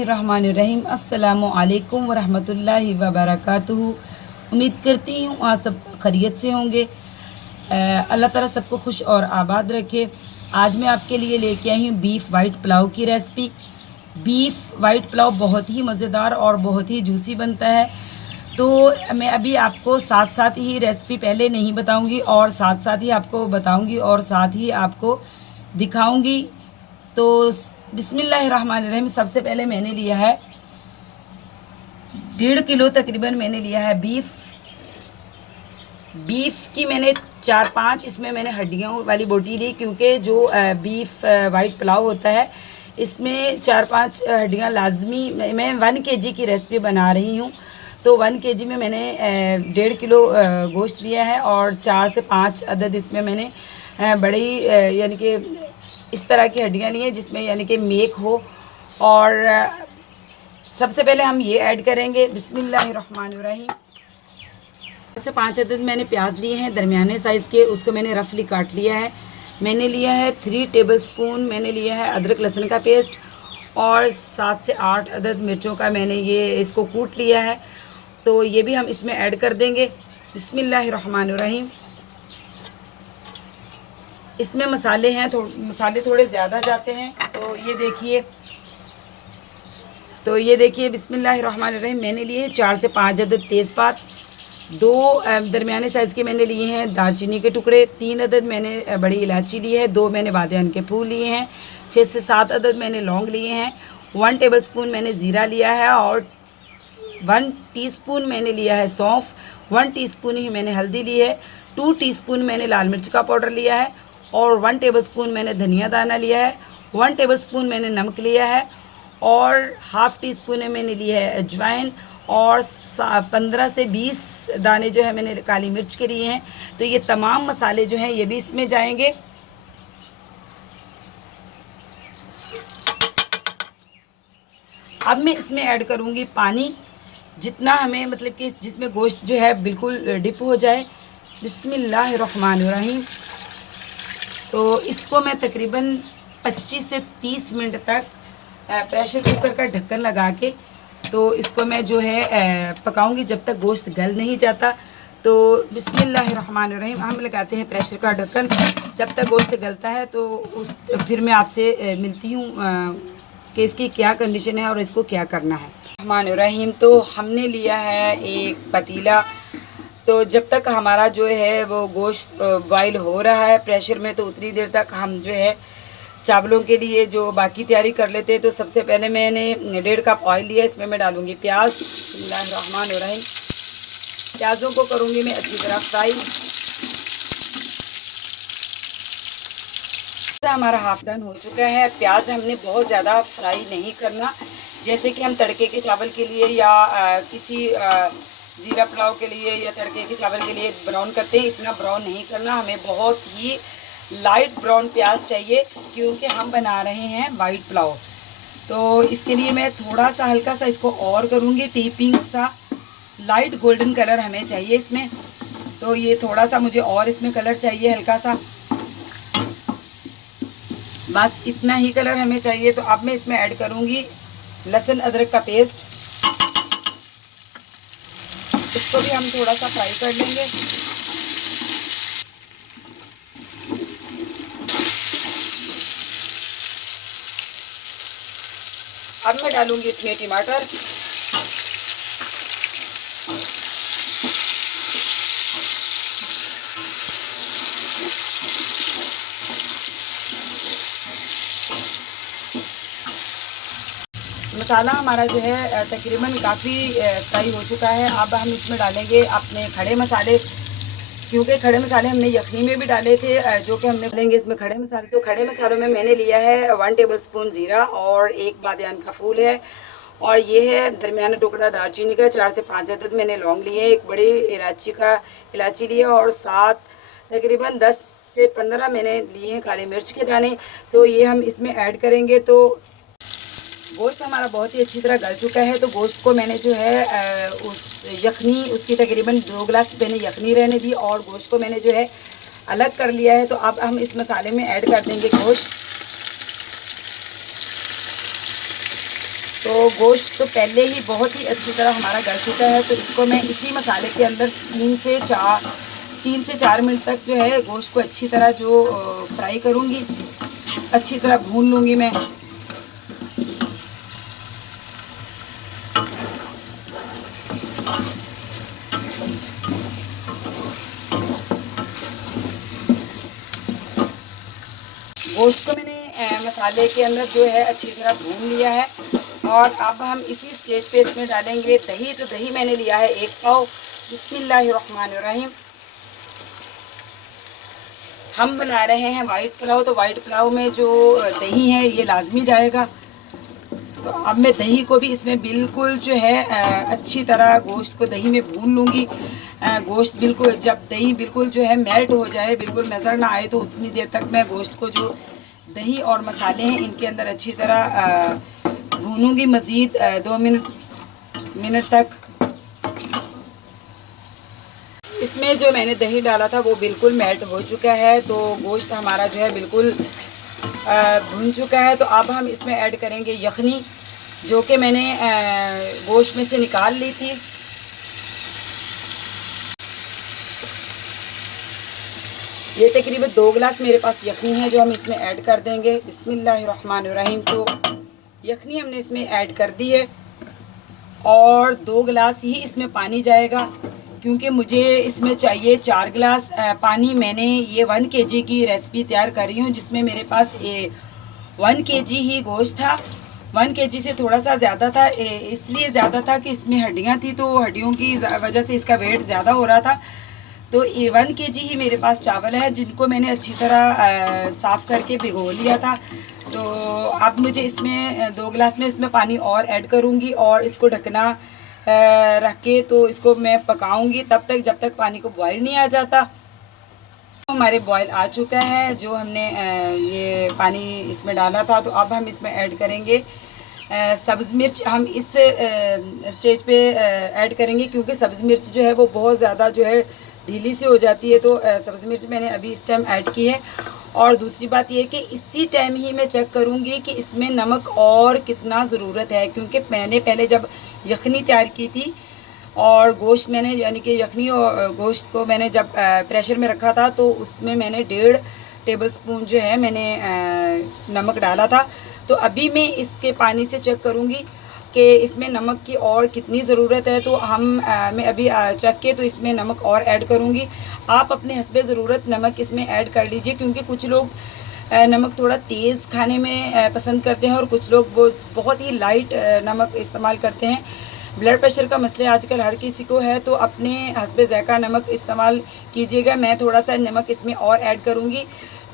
बिस्मिल्लाहिर्रहमानिर्रहीम। अस्सलामु अलैकुम वरहमतुल्लाहि वबरकातुहू। उम्मीद करती हूँ आप सब खैरियत से होंगे। अल्लाह ताला सबको खुश और आबाद रखे। आज मैं आपके लिए लेके आई हूँ बीफ वाइट पुलाव की रेसिपी। बीफ वाइट पुलाव बहुत ही मज़ेदार और बहुत ही जूसी बनता है। तो मैं अभी आपको साथ साथ ही रेसिपी पहले नहीं बताऊंगी और साथ साथ ही आपको बताऊंगी और साथ ही आपको दिखाऊंगी। तो बिस्मिल्लाहिर्रहमानिर्रहीम। सबसे पहले मैंने लिया है 1.5 किलो तकरीबन मैंने लिया है बीफ की मैंने 4-5 इसमें मैंने हड्डियों वाली बोटी ली, क्योंकि जो बीफ वाइट पुलाव होता है इसमें 4-5 हड्डियाँ लाजमी। मैं 1 kg की रेसिपी बना रही हूँ, तो 1 kg में मैंने 1.5 किलो गोश्त लिया है और 4 से 5 अदद इसमें मैंने बड़ी यानी कि इस तरह की हड्डियाँ ली हैं जिसमें यानी कि मेक हो। और सबसे पहले हम ये ऐड करेंगे बिस्मिल्लाहिर्रहमानिर्रहीम। 5 अदद मैंने प्याज लिए हैं दरमियाने साइज़ के, उसको मैंने रफली काट लिया है। मैंने लिया है 3 टेबलस्पून मैंने लिया है अदरक लहसुन का पेस्ट और 7 से 8 अदद मिर्चों का मैंने ये इसको कूट लिया है। तो ये भी हम इसमें ऐड कर देंगे बिस्मिल्लाहिर्रहमानिर्रहीम। इसमें मसाले हैं मसाले थोड़े ज़्यादा जाते हैं। तो ये देखिए बिस्मिल्लाहिर्रहमानिर्रहीम। मैंने लिए 4 से 5 अदद तेज़पात, 2 दरमियाने साइज़ के मैंने लिए हैं दालचीनी के टुकड़े, 3 अदद मैंने बड़ी इलायची ली है, 2 मैंने बादियान के फूल लिए हैं, 6 से 7 अदद मैंने लौंग लिए हैं, 1 टेबलस्पून मैंने ज़ीरा लिया है और 1 टीस्पून मैंने लिया है सौंफ, 1 टीस्पून ही मैंने हल्दी ली है, 2 टीस्पून मैंने लाल मिर्च का पाउडर लिया है और 1 टेबलस्पून मैंने धनिया दाना लिया है, 1 टेबलस्पून मैंने नमक लिया है और हाफ़ टी स्पून मैंने ली है अजवाइन और 15 से 20 दाने जो है मैंने काली मिर्च के लिए हैं। तो ये तमाम मसाले जो हैं ये भी इसमें जाएंगे। अब मैं इसमें ऐड करूँगी पानी, जितना हमें मतलब कि जिसमें गोश्त जो है बिल्कुल डिप हो जाए। बिस्मिल्लाहिर्रहमानिर्रहीम। तो इसको मैं तकरीबन 25 से 30 मिनट तक प्रेशर कुकर का ढक्कन लगा के तो इसको मैं जो है पकाऊंगी जब तक गोश्त गल नहीं जाता। तो बिस्मिल्लाहिर्रहमानिर्रहीम हम लगाते हैं प्रेशर का ढक्कन जब तक गोश्त गलता है। तो फिर मैं आपसे मिलती हूँ कि इसकी क्या कंडीशन है और इसको क्या करना है। रहमानिर्रहीम। तो हमने लिया है एक पतीला, तो जब तक हमारा जो है वो गोश्त बॉयल हो रहा है प्रेशर में, तो उतनी देर तक हम जो है चावलों के लिए जो बाकी तैयारी कर लेते हैं। तो सबसे पहले मैंने 1.5 कप ऑयल लिया, इसमें मैं डालूंगी प्याज। बिस्मिल्लाहिर्रहमानिर्रहीम। प्याज़ों को करूंगी मैं अच्छी तरह फ्राई। हमारा हाफ डन हो चुका है। प्याज हमने बहुत ज़्यादा फ्राई नहीं करना, जैसे कि हम तड़के के चावल के लिए या किसी ज़ीरा पुलाव के लिए या तड़के के चावल के लिए ब्राउन करते हैं, इतना ब्राउन नहीं करना। हमें बहुत ही लाइट ब्राउन प्याज चाहिए, क्योंकि हम बना रहे हैं वाइट पुलाव। तो इसके लिए मैं थोड़ा सा हल्का सा इसको और करूँगी, टीपिंग सा लाइट गोल्डन कलर हमें चाहिए इसमें। तो ये थोड़ा सा मुझे और इसमें कलर चाहिए हल्का सा, बस इतना ही कलर हमें चाहिए। तो अब मैं इसमें ऐड करूँगी लहसुन अदरक का पेस्ट, इसको भी हम थोड़ा सा फ्राई कर लेंगे। अब मैं डालूंगी इसमें टमाटर, मसाला हमारा जो है तकरीबन काफ़ी फ्राई हो चुका है। अब हम इसमें डालेंगे अपने खड़े मसाले, क्योंकि खड़े मसाले हमने यखनी में भी डाले थे, जो कि हमने डालेंगे इसमें खड़े मसाले। तो खड़े मसालों में मैंने लिया है 1 टेबलस्पून ज़ीरा और 1 बादियान का फूल है और ये है दरमियाना टुकड़ा दालचीनी का, 4 से 5 अदद मैंने लौंग लिए, एक बड़ी इलायची ली है और 7 तकरीबन 10 से 15 मैंने लिए हैं काली मिर्च के दाने। तो ये हम इसमें ऐड करेंगे। तो गोश्त हमारा बहुत ही अच्छी तरह गल चुका है। तो गोश्त को मैंने जो है उसकी तकरीबन 2 गिलास मैंने यखनी रहने दी और गोश्त को मैंने जो है अलग कर लिया है। तो अब हम इस मसाले में ऐड कर देंगे गोश्त। तो तो गोश्त तो पहले ही बहुत ही अच्छी तरह हमारा गल चुका है, तो इसको मैं इसी मसाले के अंदर 3 से 4 मिनट तक जो है गोश्त को अच्छी तरह जो फ्राई करूँगी, अच्छी तरह भून लूँगी मैं। गोश्त को मैंने मसाले के अंदर जो है अच्छी तरह भून लिया है, और अब हम इसी स्टेज पे इसमें डालेंगे दही। तो दही मैंने लिया है 1 पाव। बिस्मिल्लाहिर्रहमानिर्रहीम। हम बना रहे हैं वाइट पुलाव, तो वाइट पुलाव में जो दही है ये लाजमी जाएगा। तो अब मैं दही को भी इसमें बिल्कुल जो है अच्छी तरह गोश्त को दही में भून लूँगी। गोश्त बिल्कुल, जब दही बिल्कुल जो है मेल्ट हो जाए, बिल्कुल नज़र ना आए, तो उतनी देर तक मैं गोश्त को जो दही और मसाले हैं इनके अंदर अच्छी तरह भूनूंगी मज़ीद 2 मिनट तक। इसमें जो मैंने दही डाला था वो बिल्कुल मेल्ट हो चुका है, तो गोश्त हमारा जो है बिल्कुल भून चुका है। तो अब हम इसमें ऐड करेंगे यखनी, जो कि मैंने गोश्त में से निकाल ली थी। ये तकरीबन 2 गिलास मेरे पास यखनी है जो हम इसमें ऐड कर देंगे। बिस्मिल्लाहिर्रहमानिर्रहीम। तो यखनी हमने इसमें ऐड कर दी है, और 2 गिलास ही इसमें पानी जाएगा, क्योंकि मुझे इसमें चाहिए 4 गिलास पानी। मैंने ये 1 kg की रेसिपी तैयार कर रही हूँ, जिसमें मेरे पास 1 kg ही गोश्त था। 1 kg से थोड़ा सा ज़्यादा था, इसलिए ज़्यादा था कि इसमें हड्डियाँ थी, तो हड्डियों की वजह से इसका वेट ज़्यादा हो रहा था। तो 1 kg ही मेरे पास चावल है, जिनको मैंने अच्छी तरह साफ़ करके भिगो लिया था। तो अब मुझे इसमें 2 गिलास में इसमें पानी और ऐड करूँगी, और इसको ढकना रख के तो इसको मैं पकाऊंगी तब तक, जब तक पानी को बॉयल नहीं आ जाता। तो हमारे बॉयल आ चुका है, जो हमने ये पानी इसमें डाला था। तो अब हम इसमें ऐड करेंगे सब्ज़ मिर्च। हम इस स्टेज पे ऐड करेंगे, क्योंकि सब्ज़ मिर्च जो है वो बहुत ज़्यादा जो है ढीली सी हो जाती है, तो सब्ज़ मिर्च मैंने अभी इस टाइम ऐड की है। और दूसरी बात ये कि इसी टाइम ही मैं चेक करूँगी कि इसमें नमक और कितना ज़रूरत है, क्योंकि मैंने पहले जब यखनी तैयार की थी और गोश्त मैंने, यानी कि यखनी और गोश्त को मैंने जब प्रेशर में रखा था, तो उसमें मैंने 1.5 टेबल स्पून जो है मैंने नमक डाला था। तो अभी मैं इसके पानी से चेक करूँगी कि इसमें नमक की और कितनी ज़रूरत है। तो मैं अभी चख के तो इसमें नमक और ऐड करूँगी। आप अपने हस्बे ज़रूरत नमक इसमें ऐड कर लीजिए, क्योंकि कुछ लोग नमक थोड़ा तेज़ खाने में पसंद करते हैं, और कुछ लोग वो बहुत ही लाइट नमक इस्तेमाल करते हैं। ब्लड प्रेशर का मसला आजकल हर किसी को है, तो अपने हस्बे ज़ायक़ा नमक इस्तेमाल कीजिएगा। मैं थोड़ा सा नमक इसमें और ऐड करूँगी,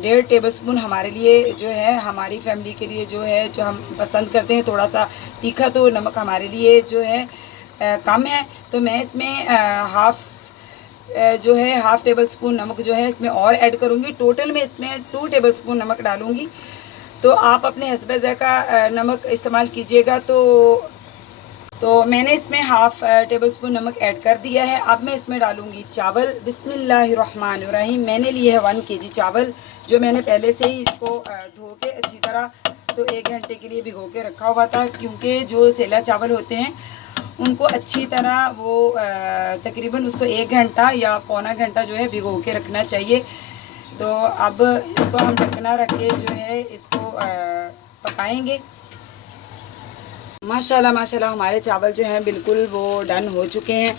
1.5 टेबल स्पून हमारे लिए जो है, हमारी फैमिली के लिए जो है, जो हम पसंद करते हैं थोड़ा सा तीखा, तो नमक हमारे लिए जो है कम है। तो मैं इसमें हाफ़ टेबल स्पून नमक जो है इसमें और ऐड करूँगी। टोटल में इसमें 2 टेबल स्पून नमक डालूँगी। तो आप अपने हस्बे ज़ायक़ा नमक इस्तेमाल कीजिएगा। तो मैंने इसमें हाफ़ टेबल स्पून नमक ऐड कर दिया है। अब मैं इसमें डालूँगी चावल। बिस्मिल्लाहिर्रहमानिर्रहीम। मैंने लिए है 1 kg चावल, जो मैंने पहले से ही इसको धो के अच्छी तरह तो 1 घंटे के लिए भिगो के रखा हुआ था, क्योंकि जो सेला चावल होते हैं उनको अच्छी तरह वो तकरीबन उसको 1 घंटा या पौना घंटा जो है भिगो के रखना चाहिए। तो अब इसको हम ढकना रख के जो है इसको पकाएंगे। माशाल्लाह माशाल्लाह हमारे चावल जो हैं बिल्कुल वो डन हो चुके हैं।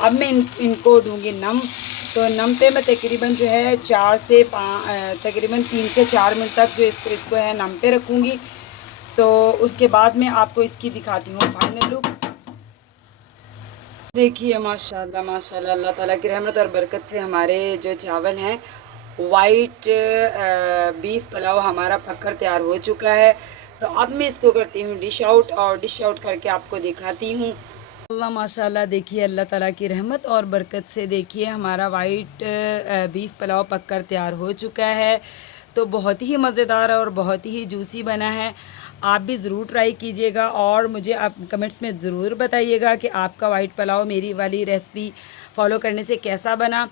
अब मैं इनको दूंगी नम। तो नम पे मैं तकरीबन जो है 3 से 4 मिनट तक जो इसको है नम पे रखूँगी। तो उसके बाद मैं आपको इसकी दिखाती हूँ फाइनल लुक। देखिए माशाल्लाह माशाल्लाह, अल्लाह ताला की रहमत और बरकत से हमारे जो चावल हैं, वाइट बीफ पुलाव हमारा पककर तैयार हो चुका है। तो अब मैं इसको करती हूँ डिश आउट, और डिश आउट करके आपको दिखाती हूँ। अल्लाह माशाल्लाह, देखिए अल्लाह ताला की रहमत और बरकत से देखिए हमारा वाइट बीफ पुलाव पककर तैयार हो चुका है। तो बहुत ही मज़ेदार और बहुत ही जूसी बना है। आप भी ज़रूर ट्राई कीजिएगा, और मुझे आप कमेंट्स में ज़रूर बताइएगा कि आपका वाइट पुलाव मेरी वाली रेसिपी फॉलो करने से कैसा बना।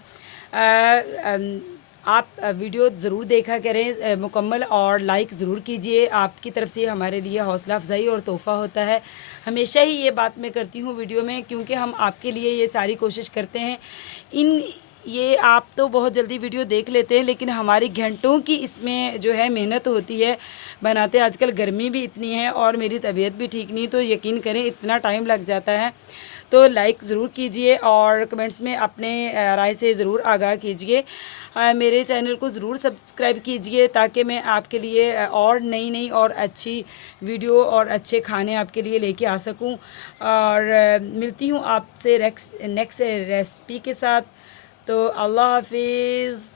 आप वीडियो ज़रूर देखा करें मुकम्मल, और लाइक ज़रूर कीजिए। आपकी तरफ से हमारे लिए हौसला अफ़ज़ाई और तोहफ़ा होता है। हमेशा ही ये बात मैं करती हूँ वीडियो में, क्योंकि हम आपके लिए ये सारी कोशिश करते हैं। ये आप तो बहुत जल्दी वीडियो देख लेते हैं, लेकिन हमारी घंटों की इसमें जो है मेहनत होती है बनाते। आजकल गर्मी भी इतनी है और मेरी तबीयत भी ठीक नहीं, तो यकीन करें इतना टाइम लग जाता है। तो लाइक ज़रूर कीजिए और कमेंट्स में अपने राय से ज़रूर आगाह कीजिए। मेरे चैनल को ज़रूर सब्सक्राइब कीजिए, ताकि मैं आपके लिए और नई और अच्छी वीडियो और अच्छे खाने आपके लिए लेके आ सकूं। और मिलती हूं आपसे नेक्स्ट रेसिपी के साथ। तो अल्लाह हाफिज़।